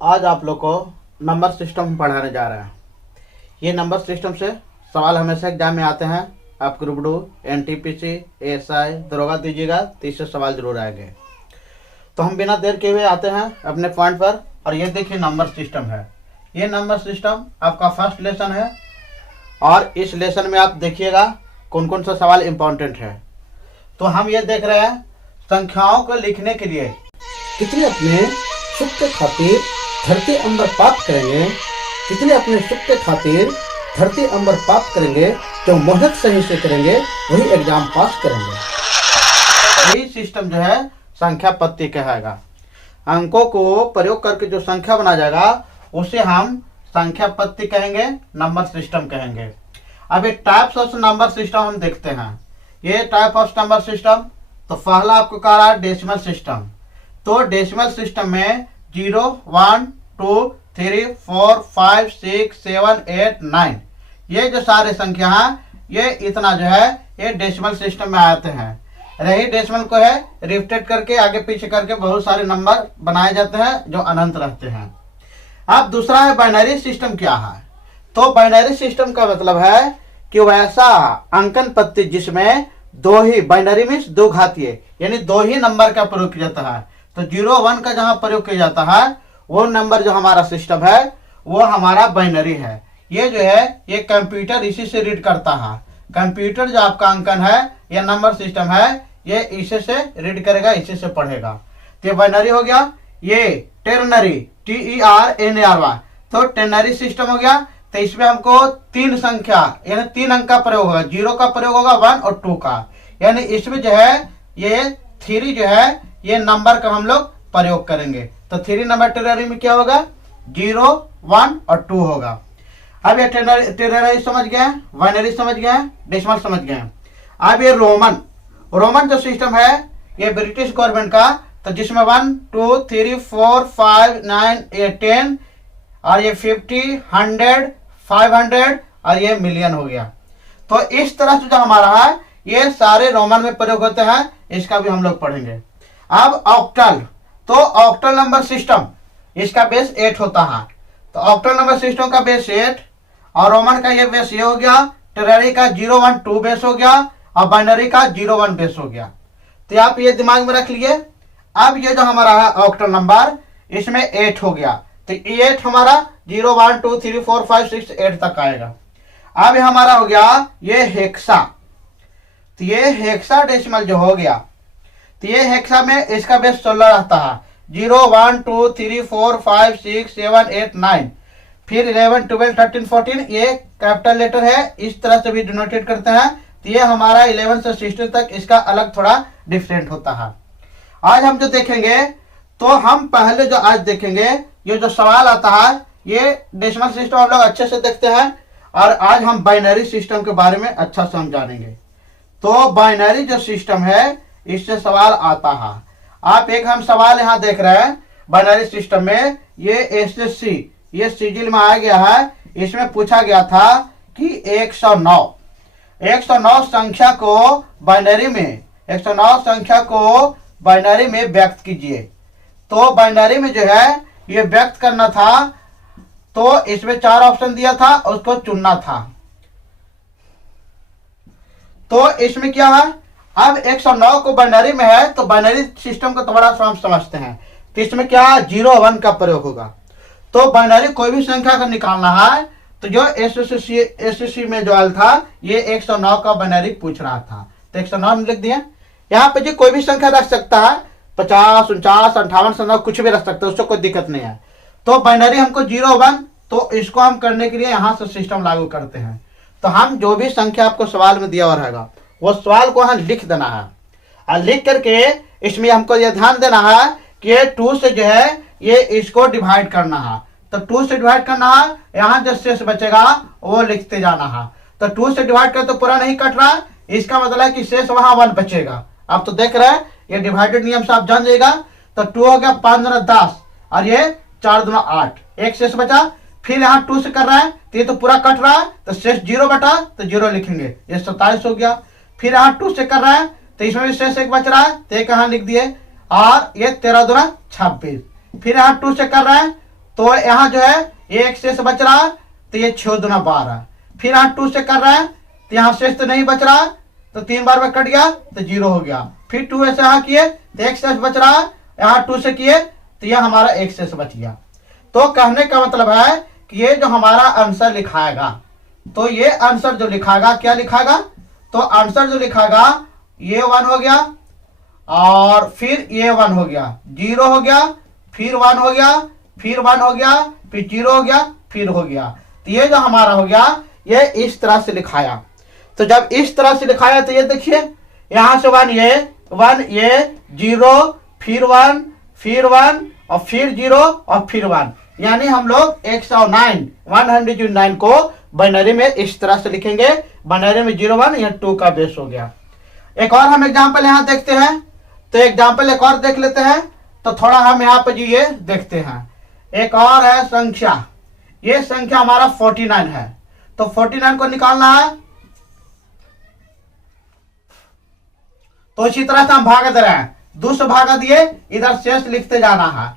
आज आप लोग को नंबर सिस्टम पढ़ाने जा रहे हैं। ये नंबर सिस्टम से सवाल हमेशा एग्जाम में आते हैं। आप ग्रुप डू, एनटीपीसी, एएसआई दरोगा दीजिएगा तो इससे सवाल जरूर आएंगे। तो हम बिना देर के हुए आते हैं अपने पॉइंट पर। और ये देखिए नंबर सिस्टम है। ये नंबर सिस्टम आपका फर्स्ट लेसन है और इस लेसन में आप देखिएगा कौन कौन सा सवाल इम्पोर्टेंट है। तो हम ये देख रहे हैं संख्याओं को लिखने के लिए कितने अपने सुख के खातिर धरती अंबर पाप करेंगे, कितने अपने सुख के खातिर धरती अंबर पाप करेंगे, जो मेहनत सही से करेंगे वही एग्जाम पास करेंगे। यही सिस्टम जो है संख्या पत्ती कहलाएगा। अंकों को प्रयोग करके जो संख्या बना जाएगा उसे हम संख्या पत्ती कहेंगे, नंबर सिस्टम कहेंगे। अब ये टाइप्स ऑफ नंबर सिस्टम हम देखते हैं। ये टाइप ऑफ नंबर सिस्टम, तो पहला आपको कह रहा है डेसिमल सिस्टम। तो डेसिमल सिस्टम में 0, 1, 2, 3, 4, 5, 6, 7, 8, 9 ये जो सारे संख्या हैं ये इतना जो है ये डेसिमल सिस्टम में आते हैं। रही डेसिमल को है रिपीट करके आगे पीछे करके बहुत सारे नंबर बनाए जाते हैं जो अनंत रहते हैं। अब दूसरा है बाइनरी सिस्टम। क्या है? तो बाइनरी सिस्टम का मतलब है कि वैसा अंकन पत्ती जिसमें दो ही, बाइनरी मीन्स दो घातीय, यानी दो ही नंबर का प्रयोग किया जाता है। तो 0, 1 का जहां प्रयोग किया जाता है वो नंबर जो हमारा सिस्टम है वो हमारा बाइनरी है। ये जो है ये कंप्यूटर इसी से रीड करता है। कंप्यूटर जो आपका अंकन है या नंबर सिस्टम है ये इसी से रीड करेगा, इसी से पढ़ेगा। तो ये बाइनरी हो गया। ये टेरनरी, TERNARY, तो टेरनरी सिस्टम हो गया। तो इसमें हमको 3 संख्या यानी 3 अंक का प्रयोग होगा। 0 का प्रयोग होगा, 1 और 2 का, यानी इसमें जो है ये 3 जो है ये नंबर का हम लोग प्रयोग करेंगे। तो 3 नंबर टेरनरी में क्या होगा? 0, 1 और 2 होगा। अब ये टेरनरी समझ गए, बाइनरी समझ गए, डेसिमल समझ गए। अब ये रोमन जो सिस्टम है ये ब्रिटिश गवर्नमेंट का, तो जिसमें 1, 2, 3, 4, 5, 9, 10 और ये 50, 100, 500 और ये मिलियन हो गया। तो इस तरह से जो हमारा है ये सारे रोमन में प्रयोग होते हैं, इसका भी हम लोग पढ़ेंगे। अब ऑक्टल, तो ऑक्टल नंबर सिस्टम इसका बेस 8 होता है। तो ऑक्टल नंबर सिस्टम का बेस 8 और रोमन का ये बेस ये हो गया। टेरनरी का 0, 1, 2 बेस हो गया और बाइनरी का 0, 1 बेस हो गया। तो आप ये दिमाग में रख लिए। अब ये जो हमारा है ऑक्टल नंबर इसमें 8 हो गया। तो 8 हमारा 0, 1, 2, 3, 4, 5, 6, 8 तक आएगा। अब ये हमारा हो गया ये हेक्सा। तो ये हेक्सा डेसिमल जो हो गया, तो ये हेक्सा में इसका बेस 16 रहता है। 0, 1, 2, 3, 4, 5, 6, 7, 8, 9 फिर 11, 12, 13, 14 ये कैपिटल लेटर है, इस तरह से भी डिनोटेट करते हैं। तो ये हमारा 11 से 16 तक इसका अलग थोड़ा डिफरेंट होता है। आज हम जो देखेंगे तो हम पहले जो आज देखेंगे ये जो सवाल आता है ये डेसिमल सिस्टम हम लोग अच्छे से देखते हैं और आज हम बाइनरी सिस्टम के बारे में अच्छा से हम जानेंगे। तो बाइनरी जो सिस्टम है इससे सवाल आता है। आप एक हम सवाल यहाँ देख रहे हैं बाइनरी सिस्टम में, ये SSC ये सिजिल में आ गया है। इसमें पूछा गया था कि 109 संख्या को बाइनरी में 109 संख्या को बाइनरी में व्यक्त कीजिए। तो बाइनरी में जो है ये व्यक्त करना था, तो इसमें 4 ऑप्शन दिया था, उसको चुनना था। तो इसमें क्या है, अब 109 को बाइनरी में है तो बाइनरी सिस्टम को थोड़ा सा हम समझते हैं। तो इसमें क्या 0, 1 का प्रयोग होगा। तो बाइनरी कोई भी संख्या का निकालना है तो जो SSC में जो आयल था ये 109 का बाइनरी पूछ रहा था, तो 109 लिख दिया। यहाँ पे जो कोई भी संख्या रख सकता है, 50, 49, 58, 59 कुछ भी रख सकते हैं, उससे कोई दिक्कत नहीं है। तो बाइनरी हमको 0, 1, तो इसको हम करने के लिए यहाँ से सिस्टम लागू करते हैं। तो हम जो भी संख्या आपको सवाल में दिया हुआ रहेगा वो सवाल को हम लिख देना है और लिख करके इसमें हमको ये ध्यान देना है कि 2 से जो है ये इसको डिवाइड करना है। तो 2 से डिवाइड करना है, यहाँ जो शेष बचेगा वो लिखते जाना है। तो 2 से डिवाइड कर तो पूरा नहीं कट रहा, इसका मतलब है कि शेष वहां 1 बचेगा। आप तो देख रहे हैं ये डिवाइडेड नियम से आप जान जाएगा। तो 2 हो गया, 5 दूना 10 और ये 4 दूना 8, एक शेष बचा। फिर यहाँ 2 से कर रहा है तो ये तो पूरा कट रहा है, तो शेष 0 बटा तो 0 लिखेंगे, ये 27 हो गया। फिर यहाँ 2 से कर रहा है तो इसमें भी शेष 1 बच रहा है, तो एक यहाँ लिख दिए और ये 13 दूना 26। फिर यहाँ 2 से कर रहा है तो यहाँ जो है ये एक शेष बच रहा, तो ये 6 दूना 12। फिर यहाँ 2 से कर रहे हैं तो यहाँ शेष तो नहीं बच रहा, तो 3 बार में कट गया तो 0 हो गया। फिर 2 ऐसे यहाँ किए तो एक शेष बच रहा, यहाँ 2 से किए तो यह हमारा एक शेष बच गया। तो कहने का मतलब है कि ये जो हमारा आंसर लिखाएगा, तो ये आंसर जो लिखाएगा क्या लिखाएगा, तो आंसर जो लिखाएगा ये 1 हो गया और फिर ये 1 हो गया, 0 हो गया, फिर 1 हो गया, फिर 1 हो गया, फिर 0 हो गया, फिर हो गया। तो ये जो हमारा हो गया ये इस तरह से लिखाया। तो जब इस तरह से लिखाया तो ये देखिए यहां से 1 ये 0, फिर 1, फिर 1 और फिर 0 और फिर 1, यानी हम लोग 109 को बाइनरी में इस तरह से लिखेंगे। बाइनरी में 0 1 या 2 का बेस हो गया। एक और हम एग्जाम्पल यहाँ देखते हैं, तो एग्जाम्पल एक और देख लेते हैं। तो थोड़ा हम यहाँ पे जी ये देखते हैं, एक और है संख्या, ये संख्या हमारा 49 है। तो 49 को निकालना है, तो इसी तरह से हम भागा दे रहे हैं, 2 से भागा दिए, इधर शेष लिखते जाना है।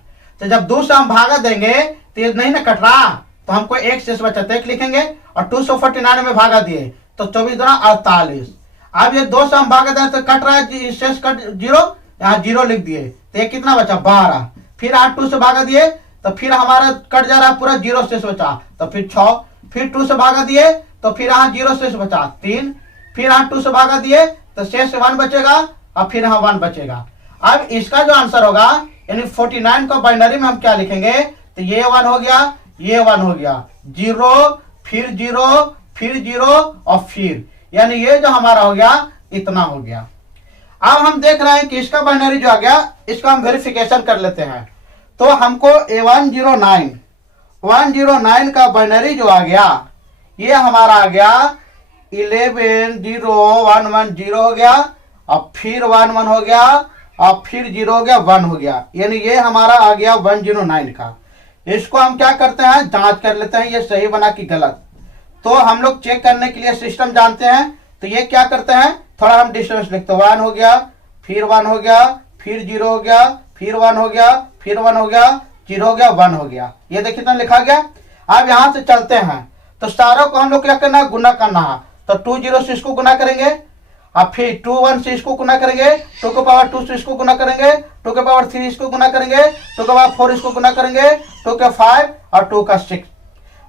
तो जब 2 से हम भागा देंगे तो ये नहीं ना कट रहा, तो हमको एक शेष बचा तो एक लिखेंगे, और 249 में भागा दिए तो 24 दूना 48। अब ये 2 से हम भागा दें तो कट रहा है, शेष कट 0, यहाँ 0 लिख दिए तो ये कितना बचा 12। फिर 2 से भागा दिए तो फिर हमारा कट जा रहा है पूरा, 0 शेष बचा, तो फिर 6। फिर 2 से भागा दिए तो फिर यहाँ 0 शेष बचा 3। फिर 2 से भागा दिए तो शेष 1 बचेगा और फिर यहाँ 1 बचेगा। अब इसका जो आंसर होगा यानी 49 को बाइनरी में हम क्या लिखेंगे, तो ये 1 हो गया, ये 1 हो गया, 0 फिर 0 फिर 0 और फिर, यानी ये जो हमारा हो गया इतना हो गया। अब हम देख रहे हैं कि इसका बाइनरी जो आ गया इसका हम वेरिफिकेशन कर लेते हैं। तो हमको 109 का बाइनरी जो आ गया ये हमारा आ गया 110110 हो गया, और फिर 11 हो गया, और फिर 0 हो गया, 1 हो गया, यानी ये हमारा आ गया 109 का। इसको हम क्या करते हैं, जांच कर लेते हैं ये सही बना कि गलत। तो हम लोग चेक करने के लिए सिस्टम जानते हैं, तो ये क्या करते हैं, थोड़ा हम डिस्टेंस लिखते हैं, 1 हो गया, फिर 1 हो गया, फिर 0 हो गया, फिर 1 हो गया, फिर 1 हो गया, 0 हो गया, 1 हो गया। ये देखिए ना लिखा गया। अब यहां से चलते हैं तो सारों को हम लोग क्या करना है, गुना करना है। तो 2 0 से इसको गुना करेंगे, अब फिर 2 1 से इसको गुना करेंगे, 2 के पावर 2 से इसको गुना करेंगे, 2 के पावर 3 इसको गुना करेंगे, 2 के पावर 4 इसको गुना करेंगे, 2 के 5 और 2 का 6।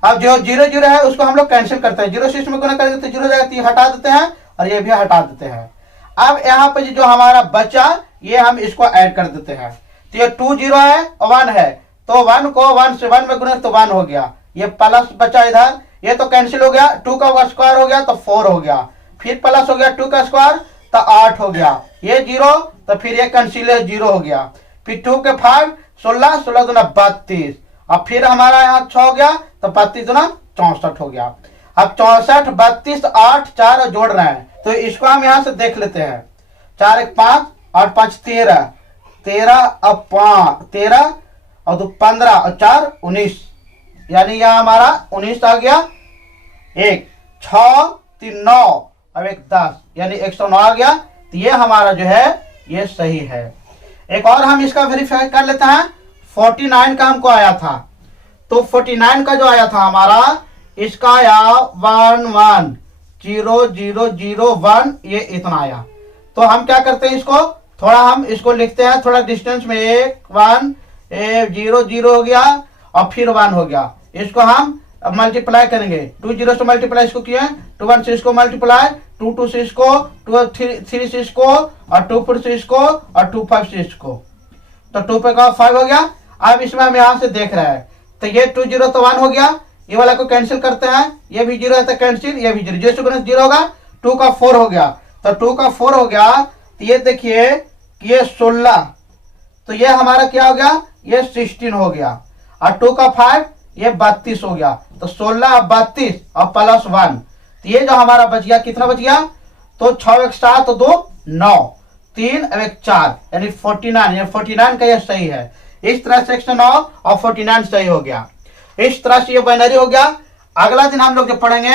अब जो 0 0 है उसको हम लोग कैंसिल करते हैं, 0 से इसमें गुना करेंगे तो 0 जाएगा, तो ये हटा देते हैं और ये भी हटा देते हैं। अब यहाँ पे जो हमारा बचा ये हम इसको ऐड कर देते हैं। तो ये 2 0 है और 1 है, तो 1 को 1 से 1 में गुना तो 1 हो गया, ये प्लस बचा इधर, ये तो कैंसिल हो गया, 2 का स्क्वायर हो गया तो 4 हो गया, फिर प्लस हो गया 2 का स्क्वायर तो 8 हो गया, ये 0 तो फिर ये कैंसिल 0 हो गया, फिर 2 के 5 16 16 दूना 32, अब फिर हमारा यहाँ 6 हो गया तो 32 दूना 64 हो गया। अब 64 32 8 4 जोड़ रहे हैं, तो इसको हम यहाँ से देख लेते हैं, 4 1 5 8 5 13 13 अब 5 13 और 2 15 और 4 19, यानी यहाँ हमारा 19 आ गया, 1 6 3 9 अब 1 10, यानी 109 आ गया। तो ये हमारा जो है ये सही है। एक और हम इसका वेरीफाई कर लेते हैं, 49 का हमको आया था, तो 49 का जो आया था हमारा इसका आया 1 1 0 0 0 1, ये इतना आया। तो हम क्या करते हैं, इसको थोड़ा हम इसको लिखते हैं थोड़ा डिस्टेंस में, 1 1 0 0 हो गया और फिर 1 हो गया, इसको हम मल्टीप्लाई करेंगे, 2 0 से मल्टीप्लाई इसको किया, 2 1 से इसको मल्टीप्लाई, 2 2 से इसको, 2 3 से इसको, और 2 4 से इसको, और 2 5 से इसको, तो 2 पे का 5 हो गया। अब इसमें हम यहाँ से देख रहे हैं, तो ये 2 0 तो 1 हो गया, ये वाला को कैंसिल करते हैं, ये भी 0 है तो कैंसिल, ये भी 0 0 से 0 होगा, 2 का 4 हो गया, तो 2 का 4 हो गया, तो ये देखिए कि ये 16, तो ये हमारा क्या हो गया, ये 16 हो गया, और 2 का 5 ये 32 हो गया, तो 16 32 और प्लस 1, तो ये जो हमारा बच गया कितना बच गया, तो 6 1 7 2 9 3 1 4, यानी 49, ये 49 का ये सही है। इस तरह से 109 और 49 सही हो गया। इस तरह से ये बाइनरी हो गया। अगला दिन हम लोग जो पढ़ेंगे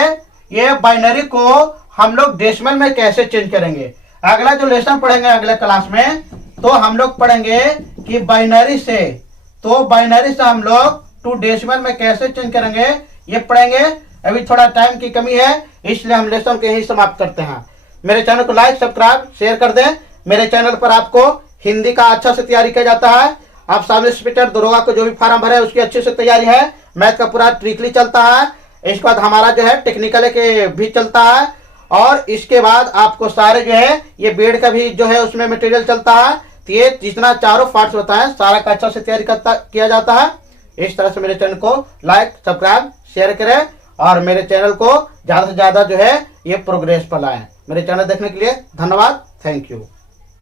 ये बाइनरी को हम लोग डेसिमल में कैसे चेंज करेंगे। अगला जो लेसन पढ़ेंगे अगले क्लास में, तो हम लोग पढ़ेंगे कि बाइनरी से हम लोग टू डेसिमल में कैसे चेंज करेंगे ये पढ़ेंगे। अभी थोड़ा टाइम की कमी है, इसलिए हम लेसन को यही समाप्त करते हैं। मेरे चैनल को लाइक सब्सक्राइब शेयर कर दें। मेरे चैनल पर आपको हिंदी का अच्छा से तैयारी किया जाता है। आप सब इंस्पेक्टर दरोगा को जो भी फार्म भरे उसकी अच्छे से तैयारी है। मैथ का पूरा ट्रिकली चलता है। इसके बाद हमारा जो है टेक्निकल के भी चलता है, और इसके बाद आपको सारे जो है ये बीएड का भी जो है उसमें मटेरियल चलता है। तो ये जितना चारों पार्ट्स होता है सारा का अच्छा से तैयारी किया जाता है। इस तरह से मेरे चैनल को लाइक सब्सक्राइब शेयर करें और मेरे चैनल को ज्यादा से ज्यादा जो है ये प्रोग्रेस पर लाएं। मेरे चैनल देखने के लिए धन्यवाद। Thank you.